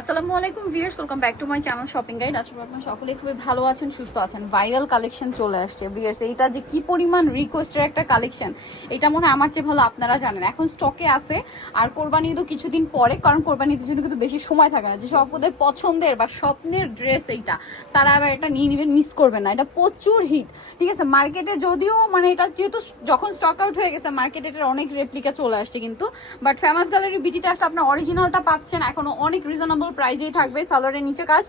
আসসালামু আলাইকুম viewers, welcome back to my channel shopping guide. আশা করি আপনারা সকলেই খুবই ভালো আছেন, সুস্থ আছেন। ভাইরাল কালেকশন চলে আসছে ভিউয়ার্স। এইটা যে কি পরিমাণ রিকোয়েস্টের একটা কালেকশন, এটা মনে হয় আমার চেয়ে ভালো আপনারা জানেন। এখন স্টকে আছে, আর কোরবানি ঈদও কিছুদিন পরে, কারণ কোরবানি ঈদের জন্য কিন্তু বেশি সময় থাকে না। যেসব আপনাদের পছন্দের বা স্বপ্নের ড্রেস এইটা, তারা আবার এটা নিয়ে নেবেন, মিস করবেন না। এটা প্রচুর হিট, ঠিক আছে। মার্কেটে যদিও মানে এটা যেহেতু যখন স্টক আউট হয়ে গেছে, মার্কেটে এটার অনেক রেপ্লিকা চলে আসছে, কিন্তু বাট ফেমাস গ্যালারি বিটিতে আসলে আপনার অরিজিনালটা পাচ্ছেন এখনো অনেক রিজনেবল প্রাইসেই থাকবে। সালোয়ারের নিচে কাজ,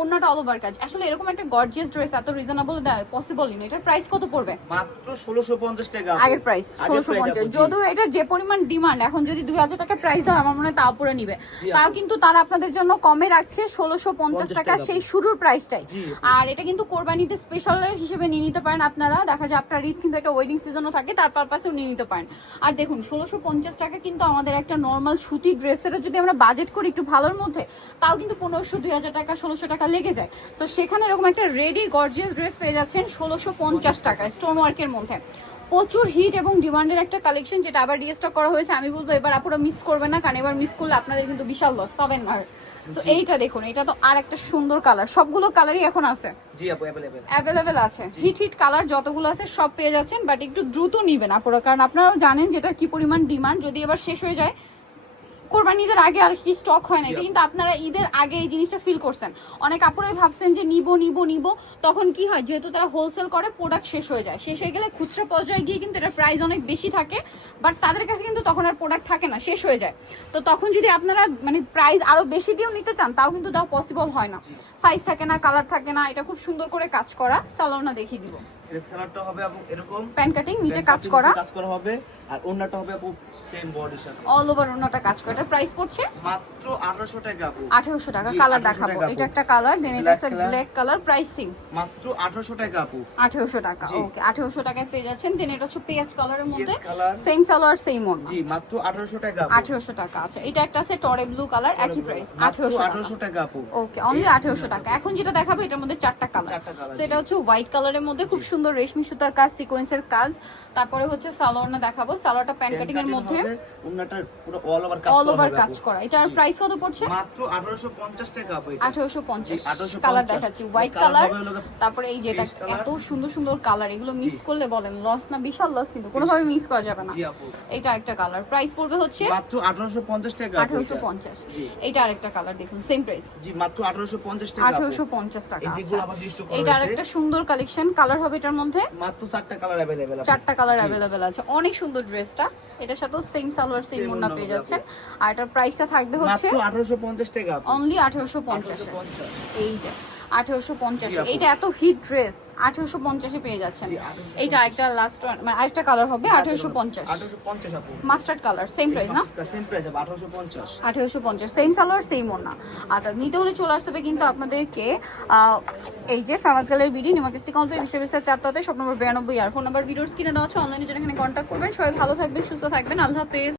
অন্যটা অল ওভার কাজ। আসলে এরকম একটা গর্জিয়াস ড্রেস এত রিজনেবল দেয় পসিবলই না। এটার প্রাইস কত পড়বে? মাত্র 1650 টাকা। আগের প্রাইস 1650। যদিও এটার যে পরিমাণ ডিমান্ড, এখন যদি 2000 টাকা প্রাইস দাও আমার মনে হয় তাও পরে নিবে। তাও কিন্তু তারা আপনাদের জন্য কমে রাখছে 1650 টাকা, সেই শুরুর প্রাইসটাই। আর এটা কিন্তু কোরবানিতে স্পেশাল হিসেবে নিয়ে নিতে পারেন আপনারা। দেখা যায় আপনার ঈদ কিন্তু একটা ওয়েডিং সিজনও থাকে, তার পারপাসেও নিয়ে নিতে পারেন। আর দেখুন 1650 টাকা কিন্তু আমাদের একটা নর্মাল সুতি ড্রেসের যদি আমরা বাজেট করি একটু ভালোর মধ্যে, তাও কিন্তু 1500 2000 টাকা 1600 টাকা লেগে যায়। তো সেখানে এরকম একটা রেডি গর্জিয়াস ড্রেস পেয়ে যাচ্ছেন 1650 টাকায় স্টোন ওয়ার্কের মধ্যে। প্রচুর হিট এবং ডিমান্ডের একটা কালেকশন, যেটা আবার রিস্টক করা হয়েছে। আমি বলবো এবার আপনারা মিস করবেন না, কারণ এবার মিস করলে আপনাদের কিন্তু বিশাল লস পাবেন না। সো এইটা দেখুন, এটা তো আর একটা সুন্দর কালার। সবগুলো কালারই এখন আছে, জি আপু অ্যাভেলেবেল আছে। হিট হিট কালার যতগুলো আছে সব পেয়ে যাচ্ছেন, বাট একটু দ্রুত নিবেন আপনারা, কারণ আপনারাও জানেন যেটা কি পরিমাণ ডিমান্ড। যদি এবার শেষ হয়ে যায়, কোরবানি ঈদের আগে আর কি স্টক হয় না, এটা কিন্তু আপনারা ঈদের আগে এই জিনিসটা ফিল করছেন। অনেক আপুরাই ভাবছেন যে নিব, তখন কি হয়, যেহেতু তারা হোলসেল করে, প্রোডাক্ট শেষ হয়ে যায়। শেষ হয়ে গেলে খুচরা পর্যায়ে গিয়ে কিন্তু এটা প্রাইস অনেক বেশি থাকে, বাট তাদের কাছে কিন্তু তখন আর প্রোডাক্ট থাকে না, শেষ হয়ে যায়। তো তখন যদি আপনারা মানে প্রাইস আরো বেশি দিয়েও নিতে চান, তাও কিন্তু দেওয়া পসিবল হয় না। সাইজ থাকে না, কালার থাকে না। এটা খুব সুন্দর করে কাজ করা, সালোয়ারটা দেখিয়ে দিব। এর সালোয়ারটা হবে আপু এরকম প্যান কাটিং, নিচে কাজ করা হবে, আর ওন্নাটা হবে আপু সেম বডির সাথে, অল ওভার ওন্নাটা কাজ করা। এটার প্রাইস পড়ছে মাত্র 1800 টাকা আপু। 1800 টাকা। কালার দেখাবো, এটা একটা কালার, দেন এটা আছে ব্ল্যাক কালার। প্রাইসিং মাত্র 1800 টাকা আপু। 1800 টাকা। ওকে, 1800 টাকায় পেয়ে যাচ্ছেন। দেন এটা হচ্ছে পেঁয়াজ কালারের মধ্যে, কালার, সেম সালোয়ার সেম ওড়না। জি মাত্র 1800 টাকা আপু। 1800 টাকা। আচ্ছা, এটা একটা আছে টরে ব্লু কালার, একই প্রাইস 1800 টাকা আপু। ওকে, অনলি 1800 টাকা। এখন যেটা দেখাবো এটার মধ্যে চারটা কালার। সো এটা হচ্ছে হোয়াইট কালারের মধ্যে খুব সুন্দর রেশমি সুতার কাজ, সিকোয়েন্সের কাজ। তারপরে হচ্ছে সালোয়ারটা দেখাবো, সালোয়ারটা প্যান কাটিং এর মধ্যে, ওন্নাটা পুরো অল ওভার কাজ করা। এটার প্রাইস কত পড়ছে? মাত্র 1850 টাকা আপু। 1850। কালার দেখাচ্ছি, হোয়াইট কালার। তারপরে এই যেটা এত সুন্দর সুন্দর কালার, এগুলো মিস করলে বলেন লস না, বিশাল লস, কিন্তু কোনোভাবে মিস করা যাবে না। জি আপু, এটা একটা কালার, প্রাইস পড়বে হচ্ছে মাত্র 1850 টাকা। 1850। এটা আরেকটা কালার দেখুন, সেম প্রাইস, জি মাত্র 1850 টাকা। 1850 টাকা। এই যেগুলো আবার লিস্ট করা এটা আরেকটা সুন্দর কালেকশন, কালার হবে এটার মধ্যে মাত্র 4টা কালার अवेलेबल আছে। 4টা কালার अवेलेबल আছে। অনেক সুন্দর ড্রেসটা, এটার সাথেও সেম সালোয়ার সেম ওড়না পেয়ে যাচ্ছেন। আর এটার প্রাইসটা থাকবে হচ্ছে মাত্র 1850 টাকা। অনলি 1850। এই যে 1850, এইটা এত হিট ড্রেস 1850 এ পেয়ে যাচ্ছেন। এইটা একটা লাস্ট মানে আরেকটা কালার হবে 1850। 1850 আপু, মাস্টার্ড কালার, সেম প্রাইস না? Same price 1850। 1850, same salwar same ওড়না। আচ্ছা, নিতে হলে চলে আসতে হবে কিন্তু আপনাদেরকে এই যে famous gallery BD New Market complex, বিশ্ববিদ্যালয় 4 তলাতে, শপ নম্বর 92। আর ফোন নাম্বার ভিডিওর স্ক্রিনে দেওয়া আছে, অনলাইনে যারা এখানে কন্ট্যাক্ট করবেন। সবাই ভালো থাকবেন, সুস্থ থাকবেন, আল্লাহ হাফেজ।